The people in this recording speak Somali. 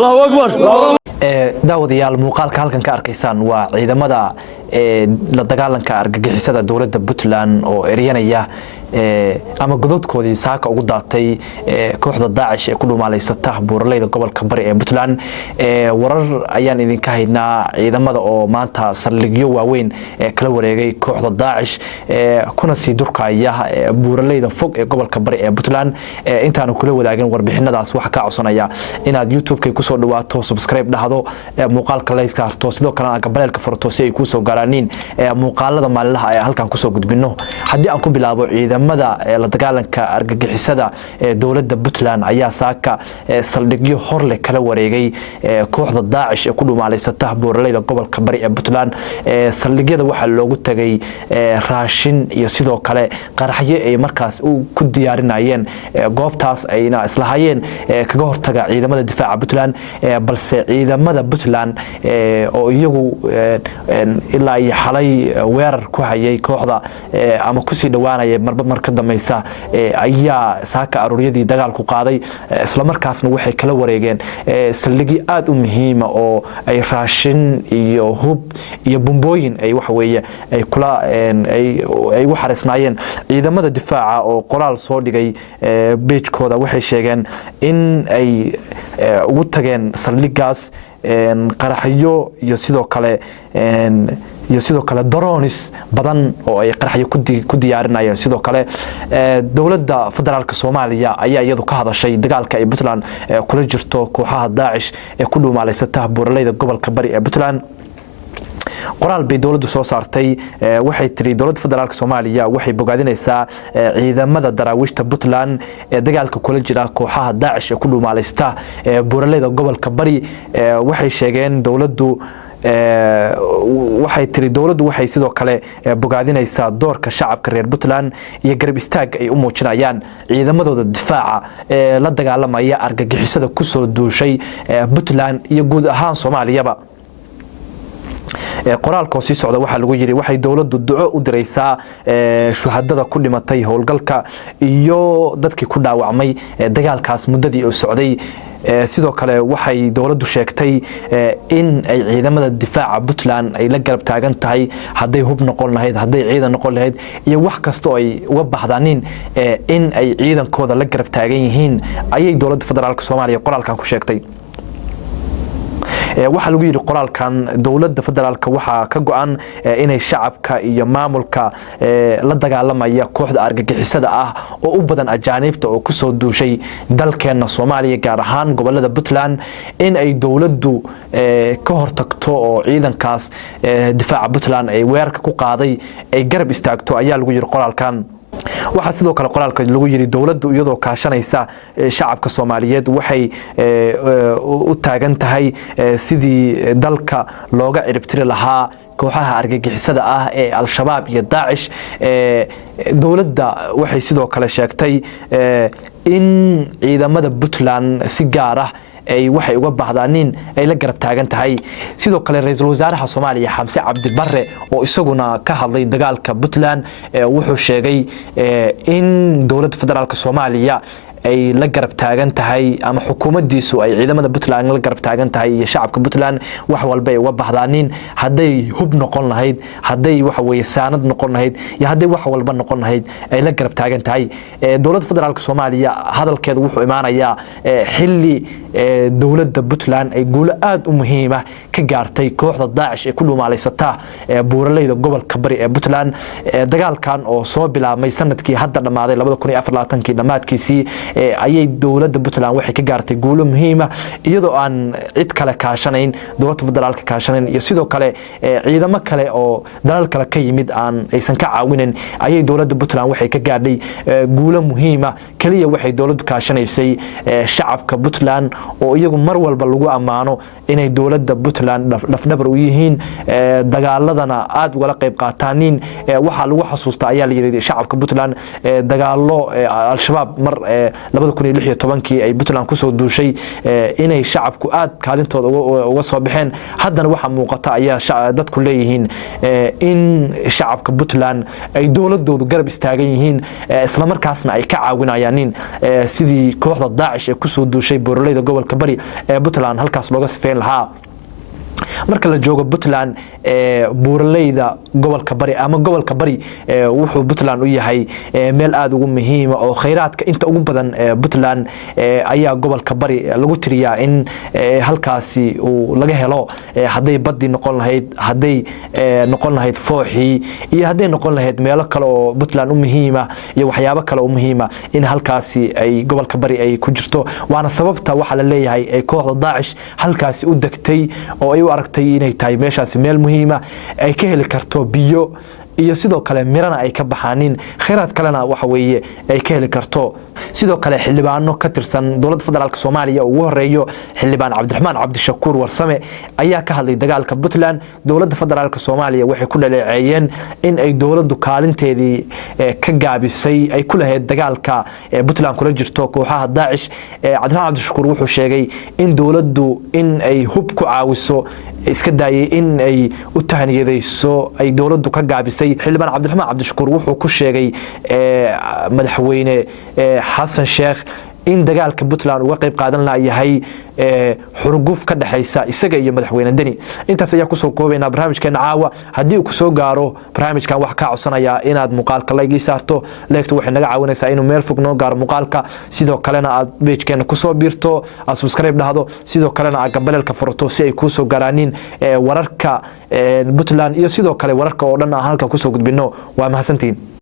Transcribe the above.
الله أكبر. daawadayaal muuqaalka halkan ka arkaysaan waa ciidamada la dagaalanka argagixisada dawladda Puntland oo eryanaya ama gododkoodii saaka ugu daatay kooxda Daacish ee ku dhuumaaleysata buuraleyda gobolka bari ee Puntland warar ayaan idinka haynaa ciidamada oo maanta saldhigyo waaweyn kala wareegay kooxda Daacish kuna sii durkaya buuraleyda fog ee gobolka bari ee Puntland intaanu kula wadaagin warbixinadaas waxa ka codsanaya inaad YouTube-ka ku soo dhawaato subscribe dhahdo muuqaalka like saarto sidoo kale aan gabaleelka furto si ay ku soo gaaraan muuqaalada maalinlaha ee halkan ku soo gudbino haddii aan ku bilaabo ciidamada la dagaalanka argagixisada ee dawladda Puntland ayaa saaka saldhigyo hor leh kala wareegay kooxda Daacish ee ku dhuumaaleysata buuraleyda gobolka bari ee Puntland saldhigyada waxa loogu tagay raashin iyo sidoo kale qaraxyo ay markaas ku diyaarinayeen goobtaas ayna islahaayeen kaga hortaga ciidamada difaaca Puntland balse ciidamada Puntland oo iyagu ilaa ay xalay weerar ku hayay kooxda ama ku sii dhawaanaya marka dambaysa ayaa saaka aruuriyadii dagaal ku qaaday isla markaasna waxay kala wareegeen saldhigi aad u muhiim ah oo ay raashin iyo hub iyo bumbooyin ay wax weeye ay kula ay u xareysnaayeen ciidamada difaaca oo qoraal soo dhigay page-kooda waxay sheegeen in ay ugu tageen saldhigaas qaraxyo iyo sidoo kale drones badan oo ay qaraxyo ku diyaarinayeen sidoo kale dawladda federaalka Soomaaliya ayaa iyadu ka hadashay dagaalka ay Puntland kula jirto kooxaha Daacish ee ku dhuumaaleysata buuraleyda gobolka bari ee Puntland qoraal bay dawladdu soo saartay waxay tiri dawladda federaalka Soomaaliya waxay bogaadinaysaa ciidamada daraawiishta Puntland ee dagaalka kula jira kooxaha Daacish ee ku dhuumaaleysta buuraleyda gobolka bari waxay sheegeen dawladdu waxay tiri dawladdu waxay sidoo kale bogaadinaysaa doorka shacabka reer Puntland iyo garab istaag ay u muujinayaan ciidamadooda difaaca ee la dagaalamaya argagixisada ku soo duushay Puntland iyo guud ahaan Soomaaliyaba qoraalka sii socda waxa lagu yiri waxay dawladdu duco u diraysaa shuhadada ku dhimatay howlgalka iyo dadkii ku dhaawacmay dagaalkaas muddadii uu socday sidoo kale waxay dawladdu sheegtay in ay ciidamada difaaca Puntland ay la garab taagan tahay haday hub noqon lahayd haday ciidan noqon lahayd iyo wax kasto ay uga baxdaanin in ay ciidankooda la garab taagan yihiin ayay dawladda federaalka Soomaaliya qoraalkan ku sheegtay waxa lagu yiri qoraalkan dawladda federaalka waxa ka go'an inay shacabka iyo maamulka la dagaalamaya kooxda argagixisada ah oo u badan ajaanibta oo ku soo duushay dalkeena Soomaaliya gaar ahaan gobolada Puntland in ay dawladdu ka hortagto oo ciidankaas difaaca Puntland ay weerarka ku qaaday ay garab istaagto ayaa lagu yiri qoraalkan waxa sidoo kale qoraalka lagu yiri dawladdu iyadoo kaashanaysa shacabka Soomaaliyeed waxay u taagan tahay sidii dalka looga ciribtiri lahaa kooxaha argagixisada ah ee al-shabaab iyo Daacish dawladda waxay sidoo kale sheegtay in ciidamada Puntland si gaar ah ay waxay uga baahdaanin ay la garab taagan tahay sidoo kale ra'iisul wasaaraha Soomaaliya Xamse Cabdi Barre oo isaguna ka hadlay dagaalka Puntland wuxuu sheegay in dawladda federaalka Soomaaliya ay la garab taagan tahay ama xukuumaddiisu ay ciidamada Puntland la garab taagan tahay iyo shacabka Puntland wax walba ay uga baahdaanin haday hub noqon lahayd haday waxa weeye saanad noqon lahayd iyo haday wax walba noqon lahayd ay la garab taagan tahay dawladda federaalka Soomaaliya hadalkeedu wuxuu imaanayaa xilli dawladda Puntland ay guulo aad u muhiim ah ka gaartay kooxda Daacish ee ku dhuumaaleysata buuraleyda gobolka bari ee Puntland dagaalkan oo soo bilaabmay sanadkii hadda dhamaaday 2024 dhamaadkiisii ayay dawladda Puntland waxay ka gaartay guulo muhiim ah iyadoo aan cid kale kaashanayn dawladda federaalka kaashanayn iyo sidoo kale ciidamo kale oo dalal kale ka yimid aan aysan ka caawinin ayay dawladda Puntland waxay ka gaadhay guulo muhiim ah kaliya waxay dawladdu kaashanaysay shacabka Puntland oo iyagu mar walba lagu amaano inay dawladda Puntland dhafdhabar u yihiin dagaaladana aad uga qayb qaataanin waxa lagu xasuustaa ayaa la yiri shacabka Puntland dagaalo al-shabaab mar 2016 ay Puntland ku soo duushay inay shacabku aad kaalintooda uga soo baxeen haddana waxa muuqata ayaa dadku leeyihiin in shacabka Puntland ay dowladoodu garab istaagan yihiin isla markaasna ay ka caawinayaan sidii kooxda Daesh ee ku soo duushay buuraleyda gobolka Bari ee Puntland halkaas looga sifeyn lahaa marka la joogo Puntland buuraleyda gobolka Bari ama gobolka Bari wuxuu Puntland u yahay meel aad ugu muhiim oo kheyraadka inta ugu badan Puntland ayaa gobolka Bari lagu tiriyaa in halkaasi uu laga helo haday baddi noqon lahayd haday noqon lahayd fooxi iyo haday noqon lahayd meelo kale oo Puntland u muhiim ah iyo waxyaabo kale oo muhiim ah in halkaasi ay gobolka Bari ay ku jirto waana sababta waxa la leeyahay ay kooxda Daesh halkaasi u degtay oo ay u aragtay inay tahay meeshaasi meel muhiima ay ka heli karto biyo iyo sidoo kale mirana ay ka baxaanin kheyraad kalena waxa weeye ay ka heli karto sidoo kale xildhibaano ka tirsan dowladda federaalka Soomaaliya ugu horeeyo xildhibaan Cabdiraxmaan Cabdishakuur Warsame ayaa ka hadlay dagaalka Puntland dowladda federaalka Soomaaliya waxay ku dhaleeceeyeen in ay dowladdu kaalinteedii ka gaabisay ay ku lahayd dagaalka Puntland kula jirto kooxaha Daesh Cabdiraxmaan Cabdishakuur wuxuu sheegay in dowladdu in ay hub ku caawiso iska daayay in ay u tahaniyadeyso ay dowladdu ka gaabisay xildhibaan Cabdiraxmaan Cabdishakuur wuxuu ku sheegay madaxweyne Xasan Sheekh in dagaalka Puntland uga qayb qaadan lahayahay xurguf ka dhaxaysa isaga iyo madaxweyne Deni intaas ayaa ku soo koobayna barnaamijkeena caawa hadii uu ku soo gaaro barnaamijkan wax ka codsanaya inaad muuqaalka like saarto leegtu waxay naga caawinaysaa inuu meel fog noo gaaro muuqaalka sidoo kalena aad page-keena ku soo biirto subscribe dhahdo sidoo kalena aad gambaleelka furto si ay ku soo gaaraanin wararka Puntland iyo sidoo kale wararka oo dhan aan halka ku soo gudbino waa mahadsantiin